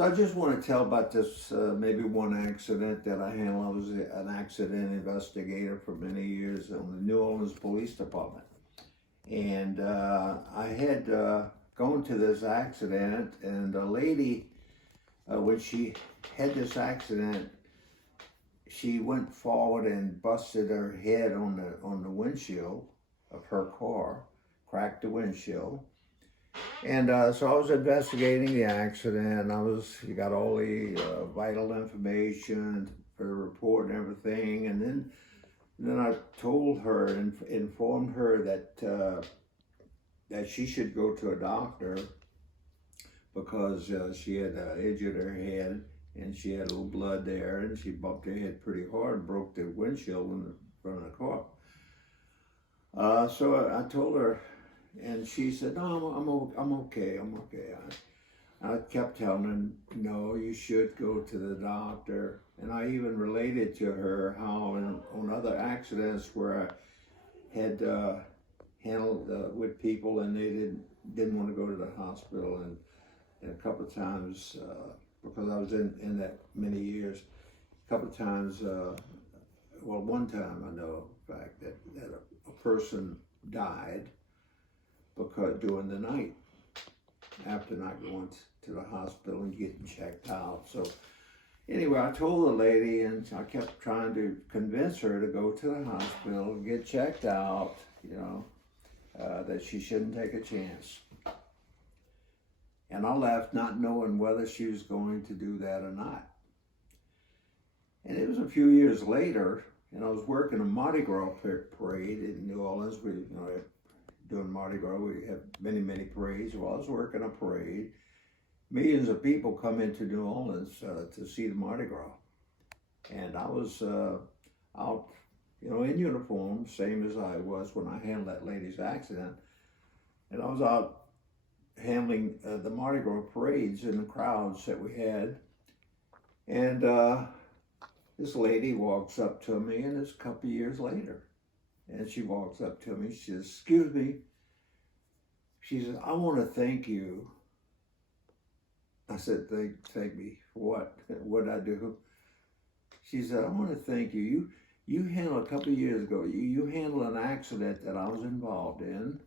So I just want to tell about this maybe one accident that I handled. I was an accident investigator for many years on the New Orleans Police Department. And I had gone to this accident, and a lady, when she had this accident, she went forward and busted her head on the windshield of her car, cracked the windshield. And so I was investigating the accident. You got all the vital information for the report and everything. And then I told her and informed her that she should go to a doctor because she had injured her head and she had a little blood there, and she bumped her head pretty hard and broke the windshield in the front of the car. So I told her, and she said, "No, I'm okay. I'm okay." I kept telling her, "No, you should go to the doctor." And I even related to her how on other accidents where I had handled with people and they didn't want to go to the hospital, and a couple of times because I was in that many years, a couple of times. Well, one time I know, in fact, that a person died because during the night after not going to the hospital and getting checked out. So anyway, I told the lady, and I kept trying to convince her to go to the hospital and get checked out, that she shouldn't take a chance. And I left not knowing whether she was going to do that or not. And it was a few years later, and I was working a Mardi Gras parade in New Orleans. Doing Mardi Gras, we have many parades. Well, I was working a parade. Millions of people come into New Orleans to see the Mardi Gras. And I was out, in uniform, same as I was when I handled that lady's accident. And I was out handling the Mardi Gras parades in the crowds that we had. And this lady walks up to me, and it's a couple of years later. And she walks up to me, she says, "Excuse me." She says, "I want to thank you." I said, thank me for what? What did I do? She said, "I want to thank you. You handled a couple of years ago, you handled an accident that I was involved in."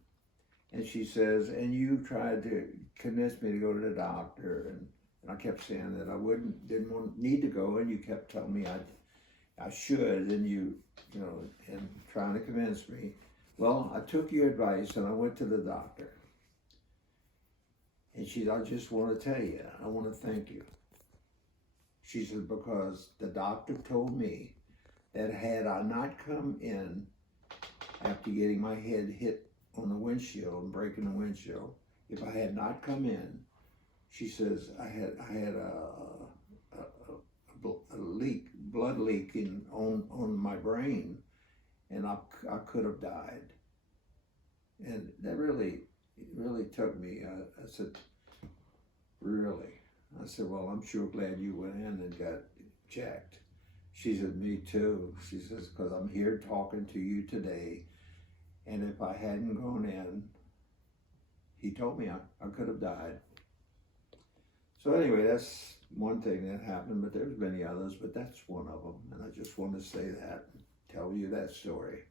And she says, "And you tried to convince me to go to the doctor." And I kept saying that I didn't need to go, and you kept telling me I should, and and trying to convince me. Well, I took your advice and I went to the doctor. And she said, "I just want to tell you, I want to thank you." She said, "Because the doctor told me that had I not come in after getting my head hit on the windshield and breaking the windshield, if I had not come in," she says, I had a blood leaking on my brain, and I could have died." And that really took me. I said, "Really?" I said, "Well, I'm sure glad you went in and got checked." She said, "Me too." She says, "Because I'm here talking to you today, and if I hadn't gone in," he told me I could have died. So anyway, that's one thing that happened, but there's many others, but that's one of them. And I just want to say that, tell you that story.